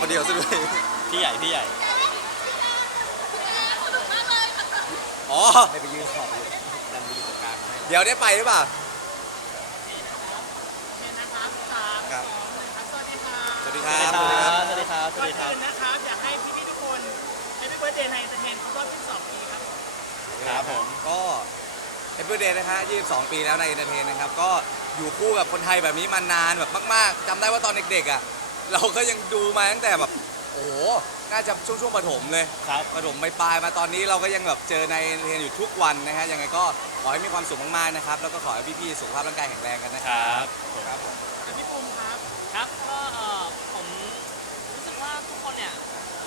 คนเดียวซะด้วย พี่ใหญ่พี่ใหญ่ อ๋อให้ไปยืนขอบเลยดันดีตรงกลางให้เดี๋ยวได้ไปหรือเปล่า ครับ สวัสดีครับ สวัสดีครับ สวัสดีครับ สวัสดีครับสวัสดีครับก่อนอื่นนะครับอยากให้พี่ๆทุกคนให้พี่เบิร์ดเดย์ในเอนเตอร์เทนครบรอบ22ปีครับ ครับผม ก็เอเ r อร์เดย์นะฮะ22 ปีแล้วในเอนเตอร์เทนนะครับ ก็อยู่คู่กับคนไทยแบบนี้มานานแบบมาก ๆจำได้ว่าตอนเด็กๆอะ เราก็ยังดูมาตั้งแต่แบบ โอ้โห น่าจะช่วงช่วงๆประถมเลยครับประถมปลายๆมาตอนนี้เราก็ยังแบบเจอในเอนเตอร์เทนอยู่ทุกวันนะฮะ ยังไงก็ขอให้มีความสุขมากๆนะครับ แล้วก็ขอให้พี่ๆสุขภาพร่างกายแข็งแรงกันนะคครัรับบครับผมกับพี่ปุ้มครับ ครับก็เอ่อผมรู้สึกว่าทุกคนเนี่ย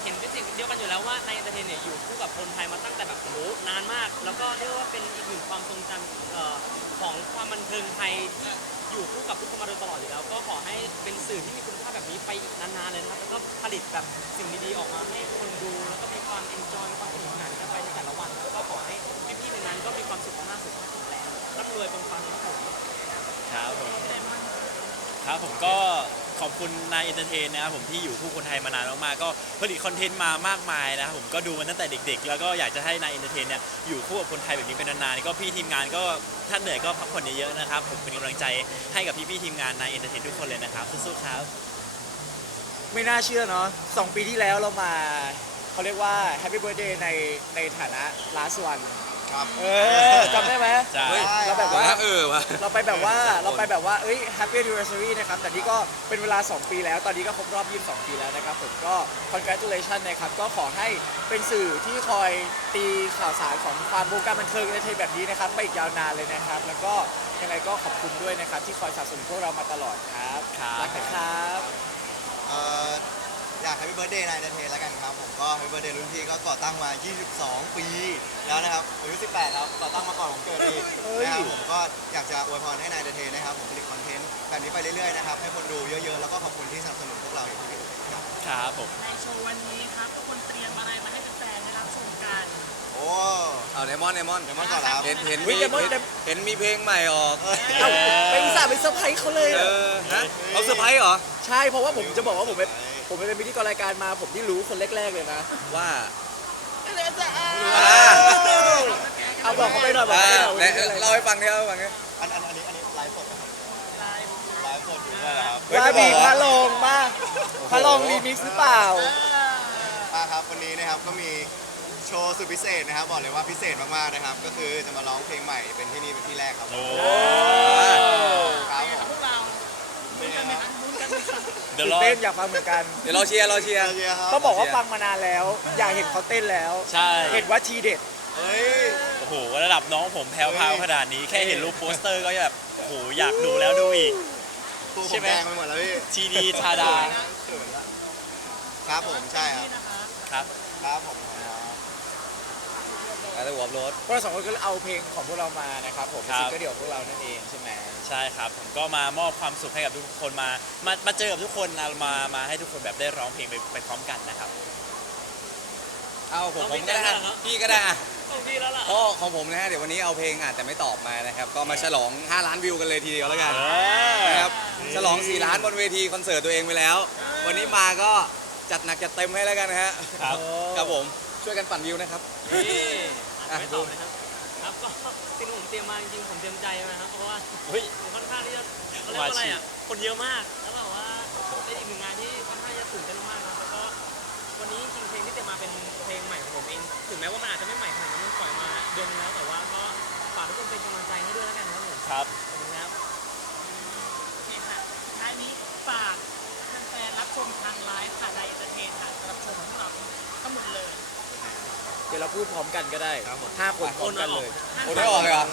เห็นเป็นสิ่งเดียวกันอยู่แล้วว่าในเอนเตอร์เทนเนี่ยอยู่คู่กับคนไทยมาตั้งแต่แบบโอ้โหนานมาก แล้วก็เรียกว่าเป็นอีกหนึ่งความทรงจำเอ่อของความบันเทิงไทยที่ อยู่คู่กับทุกคนมาโดยตลอดอยู่แล้ว ก็ขอให้เป็นสื่อที่มีคุณภาพแบบนี้ไปอีกนานๆเลยนะครับแล้วก็ผลิตแบบสิ่งดีๆออกมาให้คนดูแล้วก็มีความเอนจอยมีความสนุกสนานกันไปในแต่ละวันแล้วก็ขอให้พี่ๆในนั้นก็มีความสุขมากๆสุขภาพแข็งแรงร่ำรวยปังๆนะครับผมครับผมครับผมก็ ขอบคุณนายเอนเตอร์เทนนะครับผมที่อยู่คู่คนไทยมานานมากๆก็ผลิตคอนเทนต์มามากมายนะครับผมก็ดูมันตั้งแต่เด็ก ๆ แล้วก็อยากจะให้นายเอนเตอร์เทนเนี่ยอยู่คู่กับคนไทยแบบนี้เป็นนานๆก็พี่ทีมงานก็ถ้าเหนื่อยก็พักผ่อนเยอะๆนะครับผมเป็นกำลังใจให้กับพี่ๆทีมงานนายเอนเตอร์เทนทุกคนเลยนะครับสู้ๆครับ ไม่น่าเชื่อเนาะสองปีที่แล้วเรามา เขาเรียกว่าแฮปปี้เบิร์ดเดย์ในในฐานะ last one ครับ เออจำได้ไหมใช่เฮ้ยเราแบบว่า เออวะ เราไปแบบว่าเราไปแบบว่าเอ้ย Happy Anniversary นะครับ แต่นี่ก็เป็นเวลา 2 ปีแล้ว ตอนนี้ก็ครบรอบ 22 ปีแล้วนะครับ ผมก็ congratulation นะครับ ก็ขอให้เป็นสื่อที่คอยตีข่าวสารของความวงการบันเทิงในเทศแบบนี้นะครับ ไปอีกยาวนานเลยนะครับ แล้วก็ยังไงก็ขอบคุณด้วยนะครับ ที่คอยสนับสนุนพวกเรามาตลอดครับครับ รักนะครับ เอ่อ อยาก Happy Birthday นายเทแล้วกันครับผมก็ Happy Birthday รุ่นพี่ก็ก่อตั้งมา 22 ปีแล้วนะครับอายุ 18 แล้วก่อตั้งมาก่อนผมเกิดอีกเฮ้ยนะครับผมก็อยากจะอวยพรให้นายเทนะครับผมผลิตคอนเทนต์แบบนี้ไปเรื่อยๆนะครับให้คนดูเยอะๆ แล้วก็ขอบคุณที่สนับสนุนพวกเราอย่างที่พี่อุ๊ยครับครับผมในโชว์วันนี้ครับทุกคนเตรียมอะไรมาให้แฟนๆได้รับชมกันโอ้เอาเดมอนเดมอนเดี๋ยวมาก่อนแล้วเห็นเห็นเฮ้มีย Demon เห็นเห็นมีเพลงใหม่ออกเอ้าไปอุตส่าห์ไปเซอร์ไพรส์เขาเลยเออะอฮะเขาเซอร์ไพรส์เหรอใช่เพราะว่าผมจะบอกว่าผมเป็น ผมเป็นพิธีกรรายการมาผมที่รู้คนแรกๆเลยนะว่าเอาบอกเขาไปหน่อยบอกอ่าเขาไปหน่อยไหนวันนี้เป็นอะไรเล่าให้ฟังดิเล่าให้ฟังดิอันอันอันนี้อันนี้ไลฟ์สดนะครับไลฟ์สดอยู่ด้วยนะครับเฮ้ยว่าจะบมีอกพระว่าลงมาพระลงรีมิกซ์หรือเปล่า อ่าครับวันนี้นะครับก็มีโชว์สุดพิเศษนะครับ บอกเลยว่าพิเศษมากๆนะครับ ก็คือจะมาร้องเพลงใหม่เป็นที่นี่เป็นที่แรกครับ โอ้ ครับผม พวกเราลุ้นกันไหมครับลุ้นกันไหมครับ เดี๋ยวตื่รนอเต้นอยากฟังเหมือนกัน เดี๋ยวเราเชียร์เราเชียร์ เชียร์ครับต้องบอกว่าฟังมานานแล้ว อยากเห็นเขาเต้นแล้ว ใช่ เห็นว่าทีเด็ด เฮ้ย โอ้โหระดับน้องผมแพ้วพราวขนาดนี้แค่เห็นรูปโปสเตอร์ก็แบบโอ้โหอยากดูแล้วดูอีก ตัวผใช่มไหม แดงไปหมดแล้วพี่ทีดีชาดาเขินละครับผมใช่ครับนี่นะครับครับ ครับผม อะไรหัวรถ พวกเราสองคนก็เอาเพลงของพวกเรามานะครับผมเป็นครับ ซิงเกิลเดี่ยวของพวกเรานั่นเองใช่ไหมใช่ครับผมก็มามอบความสุขให้กับทุกคนมา มามาเจอกับทุกคนนะมามาให้ทุกคนแบบได้ร้องเพลงไปไปพร้อมกันนะครับ เอาผมเอาผเพลมงก็ได้แต่งเหรอครับพี่ก็ได้อะของพี่แล้วล่ะพ่อของผมนะฮะเดี๋ยววันนี้เอาเพลงอ่านแต่ไม่ตอบมานะครับ ก็มาฉลอง 5 ล้านวิวกันเลยทีเดียวแล้วกันเออนะครับฉลอง 4 ล้านบนเวทีคอนเสิร์ตตัวเองไปแล้ว วันนี้มาก็จัดหนักจัดเต็มให้แล้วกันนะฮะครับ ครับผม ช่วยกันปั่นวิวนะครับ นี่อะ ไม่ตอบนะครับ ครับก็สิ่งที่ผมเตรียมมาจริงๆผมเตรียมใจมาครับ เพราะว่าเฮ้ย ผมค่อนข้างที่จะเขาเรียกว่าอะไรอะ คนเยอะมาก แล้วแบบว่าเป็นอีกหนึ่งงานที่ค่อนข้างจะตื่นเต้นมากๆนะแล้วก็วันนี้จริงๆเพลงที่เตรียมมาเป็นเพลงใหม่ของผมเอง ถึงแม้ว่ามันอาจจะไม่ใหม่ขนาดนั้นมันปล่อยมาเดือนนึงแล้วแต่ว่าก็ฝากทุกคนเป็นกำลังใจให้ด้วยแล้วกันนะครับผม ครับ ขอบคุณครับโอเคค่ะท้ายนี้ฝากแฟนๆรับชมทางไลฟ์ค่ะในเอนเตอร์เทนค่ะรับชมของเราทั้งหมดเลยเดี๋ยวเราพูดพร้อมกันก็ได้ห้าคนพร้อมกันเลยโอ้ได้ออกเลยเหรอ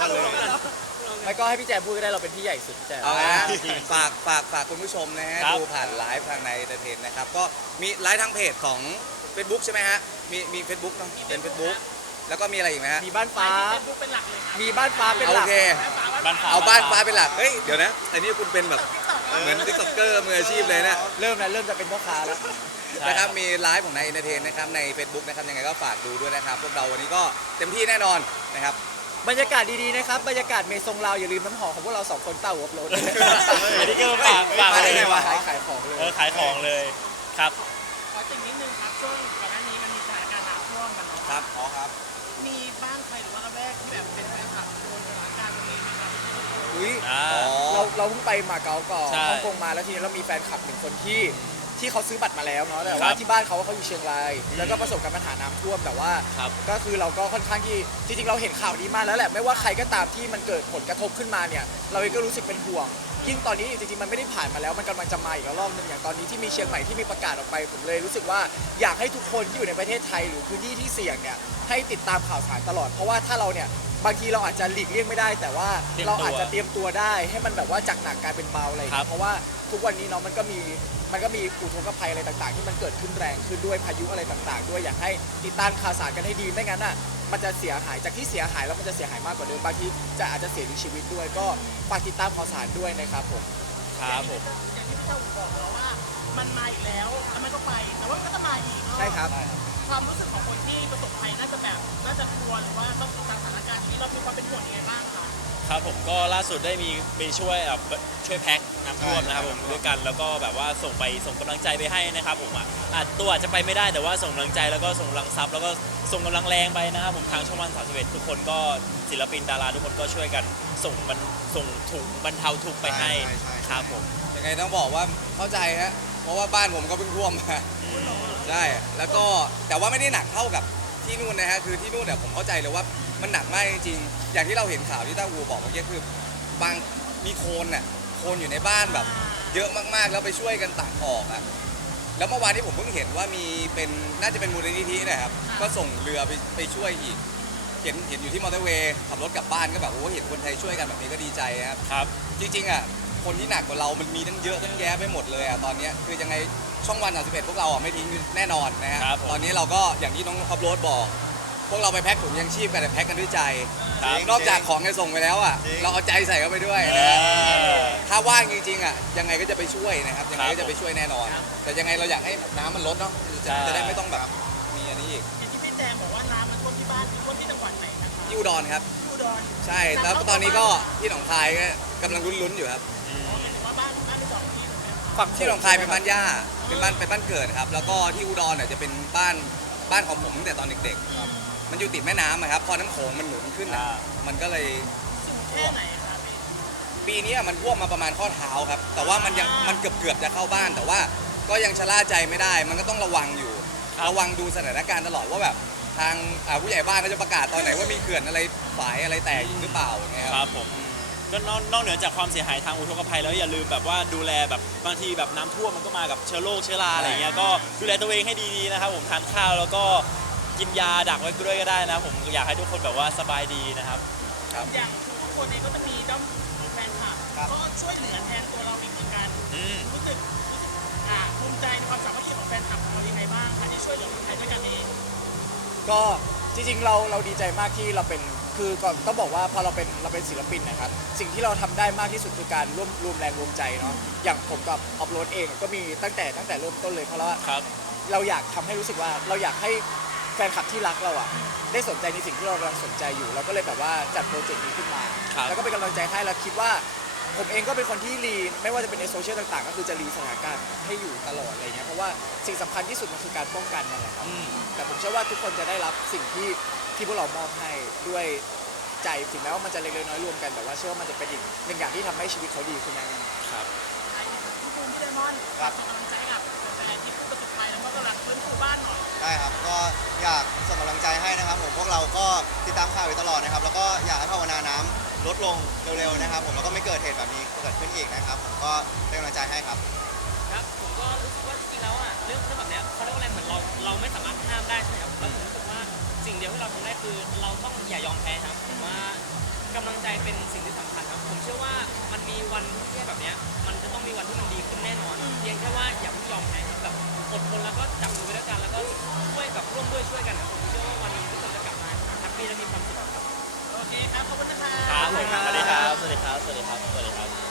ไม่ก็ให้พี่แจมพูดก็ได้เราเป็นพี่ใหญ่สุดพี่แจม เอาละนะฝากฝากฝากคุณผู้ชมนะฮะครับ ดูผ่านไลฟ์ทางในเตเทนนะครับ ก็มีไลฟ์ทางเพจของ Facebook ใช่ไหมฮะ มีมี Facebook เนอะเป็น Facebook แล้วก็มีอะไรอีกไหมฮะ มีบ้านฟ้าเฟซบุ๊กเป็นหลักเลยครับมีบ้านฟ้าเป็นหโอลัก เค บ้านฟ้าเอาบ้านฟ้าเป็นหลัก เฮ้ย เดี๋ยวนะไอ้นี่คุณเป็นแบบเหมือนติ๊กต็อกเกอร์มืออาชีพเลยเนี่ยเริ่มแล้วเริ่มจะเป็นพ่อค้าแล้ว ใช่นะครับมีไลฟ์ของนายเอนเตอร์เทนนะครับใน Facebook นะครับยังไงก็ฝากดูด้วยนะครับ พวกเราวันนี้ก็เต็มที่แน่นอนนะครับ บรรยากาศดีๆนะครับบรรยากาศเมซงลาวอย่าลืมน้ำหอมของพวกเราสองคนเต้าหัวโปรดอันนี้ก็ฝากฝากมาได้ไงวะ ขายขายของเลย เออขายของเลยครับขติ่งนิดนึงครับช่วงก่อนหน้านี้มันมีสถานการณ์น้ำท่วมกันเนาะครับอ๋อครับ มีบ้านใครหรือว่าระแวกที่แบบเป็นแฟนคลับโดนสถานการณ์ตรงนี้ไหมครับอุ้ยอ่าเราเราเพิ่งไปมาเก๊าก่อนใช่ ฮ่องกงมาแล้วทีนี้เรามีแฟนคลับหนึ่งคนที่ ที่เขาซื้อบัตรมาแล้วเนาะแต่ว่าครับที่บ้านเขาเขาอยู่เชียงรายแล้วก็ประสบกับปัญหาน้ำท่วมแต่ว่า ครับก็คือเราก็ค่อนข้างที่จริงๆเราเห็นข่าวนี้มาแล้วแหละไม่ว่าใครก็ตามที่มันเกิดผลกระทบขึ้นมาเนี่ย เราเองก็รู้สึกเป็นห่วง ยิ่งตอนนี้จริงๆมันไม่ได้ผ่านมาแล้วมันกำลังจะมาอีกรอบหนึงอย่างตอนนี้ที่มีเชียงใหม่ที่มีประกาศออกไปผมเลยรู้สึกว่าอยากให้ทุกคนที่อยู่ในประเทศไทยหรือพื้นที่ที่เสี่ยงเนี่ยให้ติดตามข่าวสารตลอด เพราะว่าถ้าเราเนี่ยบางทีเราอาจจะหลีกเลี่ยงไม่ได้ แต่ว่าเตรียมเราตัวอาจจะเตรียมตัวได้ให้มันแบบว่าจากหนักกลายเป็นเบาอะไรอย่างครัเงี้บยเพราะว่า ทุกวันนี้เนาะมันก็มีมันก็มีอุทกภัยอะไรต่างๆ ที่มันเกิดขึ้นแรงขึ้นด้วยพายุอะไรต่างๆ ด้วยอยากให้ติดตามข่าวสารกันให้ดีไม่งั้นอะมันจะเสียหายจากที่เสียหายแล้วมันจะเสียหายมากกว่าเดิมบางทีจะอาจจะเสียชีวิตด้วย ก็ฝากติดตามข่าวสารด้วยนะครับผมครับผมอย่างที่พี่เจ้าบอกเราว่ามันมาอีกแล้วแล้วมันก็ไปแต่ว่ามันก็จะมาอีกเนอะใช่ครับ ความรู้สึกของคนที่ประสบภัยน่าจะแบบน่าจะกลัวหรือว่าต้องติดตามสถานการณ์นี้เรามีความเป็นห่วงยังไงบ้างคะ ครับผมก็ล่าสุดได้มีไปช่วยแบบช่วยแพ็ค น้ำท่วมนะครับผมด้วยกันแล้วก็แบบว่าส่งไปส่งกำลังใจไปให้นะครับผมอะอาจตัวอาจจะไปไม่ได้แต่ว่าส่งกำลังใจแล้วก็ส่งกำลังทรัพย์แล้วก็ส่งกำลังแรงไปนะครับผมทางช่องวัน31ทุกคนก็ศิลปินดาราทุกคนก็ช่วยกันส่งบรรส่งถุงบรรเทาทุกข์ไปให้ใช่ใช่ใช่ ครับผม ยังไงต้องบอกว่าเข้าใจฮะเพราะว่าบ้านผมก็เพิ่งท่วมมาใช่แล้วก็แต่ว่าไม่ได้หนักเท่ากับที่นู่นนะฮะคือที่นู่นเนี่ยผมเข้าใจเลยว่ามันหนักมากจริงๆอย่างที่เราเห็นข่าวที่ต้าหูบอกเมื่อกี้คือบางมีโคลนน่ะ โคลนอยู่ในบ้านแบบ เยอะมากๆแล้วไปช่วยกันตักออกอะแล้วเมื่อวานที่ผมเพิ่งเห็นว่ามีเป็นน่าจะเป็นมูลนิธินะครับก็ส่งเรือไปไปช่วยอีก เห็นเห็นอยู่ที่มอเตอร์เวย์ขับรถกลับบ้านก็แบบโอ้เห็นคนไทยช่วยกันแบบนี้ก็ดีใจครับ ครับ จริงๆอะคนที่หนักกว่าเรามันมีตั้งเยอะตั้งแยะไปหมดเลยอะตอนเนี้ยคือยังไงช่องวัน31พวกเราอะไม่ทิ้งแน่นอนนะฮะครับผม ตอนนี้เราก็อย่างที่น้องอัพโหลดบอก พวกเราไปแพ็คถุงยังชีพกันแต่แพ็คกันด้วยใจ ครับนอกจากของจะส่งไปแล้วอะ จริง เราเอาใจใส่เข้าไปด้วยเอนะฮะอ ถ้าว่างจริงๆอะยังไงก็จะไปช่วยนะครับยังไงครัก็บจะไปช่วยแน่นอน แต่ยังไงเราอยากให้น้ำมันลดเนาะจะใช่ จะได้ไม่ต้องแบบมีอันนี้อีกอย่างที่พี่แจมบอกว่าน้ำมันท่วมที่บ้านคือท่วมที่จังหวัดไหนนะคะที่อุดรครับ ที่อุดรใช่แล้วตอนนี้ก็ที่หนองคายก็กำลังลุ้นๆอยู่ครับอืมหมายถึงว่าบ้านบ้านที่สองที่ถูกไหมคะฝั่งที่หนองคายเป็นบ้านย่า เป็นบ้านเป็นบ้านเกิดครับ แล้วก็ที่อุดรเนี่ยจะเป็นบ้านบ้านของผมตั้งแต่ตอนเด็กๆ มันอยู่ติดแม่น้ำอะครับ พอน้ำโขงมันหนุนขึ้นอะอ่า มันก็เลยสูงแค่ไหนคะพี่ปีนี้มันท่วมมาประมาณข้อเท้าครับ แต่ว่ามันยังมันเกือบเกือบๆจะเข้าบ้าน แต่ว่าก็ยังชะล่าใจไม่ได้ มันก็ต้องระวังอยู่ ระวังดูสถานการณ์ตลอดว่าแบบทางอ่าผู้ใหญ่บ้านเขาจะประกาศตอนไหนว่ามีเขื่อนอะไรฝายอะไรแตกอีกหรือเปล่าอย่างเงี้ยคครัรับบผมก็นอกนอกเหนือจากความเสียหายทางอุทกภัยแล้วอย่าลืมแบบว่าดูแลแบบบางทีแบบน้ำท่วมมันก็มากับเชื้อโรคเชื้อราอะไรเงี้ยก็ดูแลตัวเองให้ดีๆนะครับผมทานข้าวแล้วก็ กินยาดักไว้ด้วยก็ได้นะ ผมอยากให้ทุกคนแบบว่าสบายดีนะครับ อย่างทุกคนเองก็จะมีด้อมแฟนคลับครับ ก็ช่วยเหลือแทนตัวเราอีกเหมือนกันอืม รู้สึกอ่าภูมิใจในความสามัคคีของแฟนคลับของเรายังไงบ้างคะที่ช่วยเหลือคนไทยด้วยกันเองก็จริงๆเราเราดีใจมากที่เราเป็นคือก่อนต้องบอกว่าพอเราเป็นเราเป็นศิลปินนะครับ สิ่งที่เราทำได้มากที่สุดคือการร่วมรวมแรงรวมใจเนาะอย่างผมกับออฟโรดเองก็มีตั้งแต่ตั้งแต่เริ่มต้นเลยเพราะว่าครับ เราอยากทำให้รู้สึกว่าเราอยากให้ แฟนคลับที่รักเราอะได้สนใจในสิ่งที่เรากำลังสนใจอยู่ เราก็เลยแบบว่าจัดโปรเจกต์นี้ขึ้นมา ครับ แล้วก็เป็นกำลังใจให้แล้วคิดว่า ผมเองก็เป็นคนที่รีไม่ว่าจะเป็นในโซเชียลต่างๆ ก็คือจะรีสถานการณ์ให้อยู่ตลอดอะไรเงี้ยเพราะว่าสิ่งสำคัญที่สุดมันคือการป้องกันนั่นแหละครับ อืม แต่ผมเชื่อว่าทุกคนจะได้รับสิ่งที่ที่พวกเรามอบให้ด้วยใจถึงแม้ว่ามันจะเล็กๆน้อยๆรวมกันแต่ว่าเชื่อว่ามันจะเป็นอีกหนึ่งอย่างที่ทำให้ชีวิตเขาดีขึ้นแน่ๆครับพี่ภูมิพี่ไดมอนด์ฝากส่งกำลังใจให้ ได้ครับ ก็อยากส่งกำลังใจให้นะครับผมพวกเราก็ติดตามข่าวอยู่ตลอดนะครับ แล้วก็อยากให้ภาวนาน้ำลดลงเร็วๆนะครับ ผมแล้วก็ไม่เกิดเหตุแบบนี้เกิดขึ้นอีกนะครับ ผมก็เป็นกำลังใจให้ครับ ครับผมก็รู้สึกว่าจริงๆแล้วอะเรื่องเรื่องแบบเนี้ยเขาเรียกว่าอะไรเหมือนเราเราไม่สามารถห้ามได้ใช่ไหมครับแล้วผมรู้สึกว่าสิ่งเดียวที่เราทำได้คือเราต้องอย่ายอมแพ้ครับผมว่ากำลังใจเป็นสิ่งที่สำคัญครับ ผมเชื่อว่ามันมีวันที่แย่แบบเนี้ยมันจะต้องมีวันที่มันดีขึ้นแน่นอน เพียงแค่ว่าอย่าเพิ่งยอมแพ้ครับ อดทนแล้วก็จับมือไปด้วยกันแล้วก็ช่วยแบบร่วมด้วยช่วยกันครับผมเชื่อว่าวันหนึงทุกคนจะกลับมาแฮปปี้และมีความสุขครับ โอเคครับ ขอบคุณนะคะครับผมสวัสดีครับ สวัสดีครับ สวัสดีครับ สวัสดีครับ